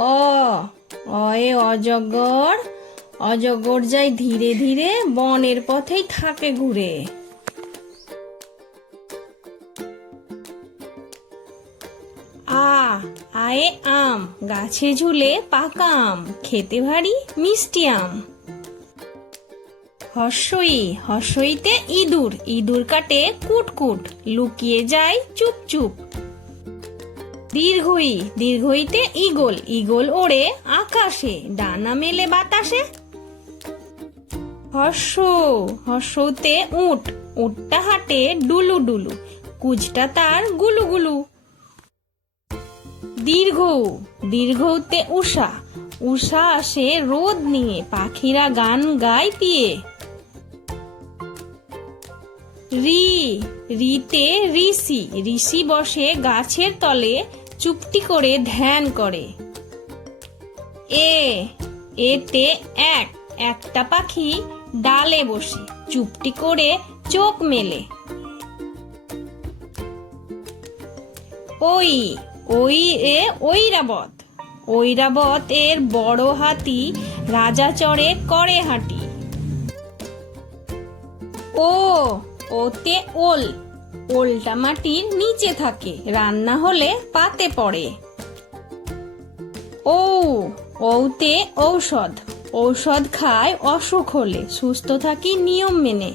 অ, অয়ে অজগর অজগর যায় ধীরে ধীরে বনের পথেই থাকে ঘুরে। আ, আয়ে আম, গাছে ঝুলে পাকা আম, খেতে ভারী মিষ্টি আম। হর্ষই হর্ষইতে ইঁদুর ইঁদুর কাটে কুটকুট, লুকিয়ে যায় চুপ চুপ দীর্ঘই, দীর্ঘইতে ইগল ইগল ওড়ে আকাশে, ডানা মেলে বাতাসে। হর্ষ, হর্ষতে উট, উটটা হাটে ডুলু ডুলু কুচটা তার গুলু গুলু। দীর্ঘ, দীর্ঘতে উষা উষা আসে রোদ নিয়ে, পাখিরা গান গায় পিয়ে রি, রিতে ঋষি ঋষি বসে গাছের তলে চুপটি করে ধ্যান করে। এ, এতে এক, একটা পাখি ডালে বসে, চুপটি করে চোখ মেলে। ওই ওই এ ঐরাবত। ঐরাবত এর বড় হাতি রাজা চড়ে করে হাঁটি। ও, ওতে ওল ওলটা মাটির নিচে থাকে, রান্না হলে পাতে পড়ে। ও ঔতে ঔষধ। ঔষধ খায় অসুখ হলে, সুস্থ থাকি নিয়ম মেনে।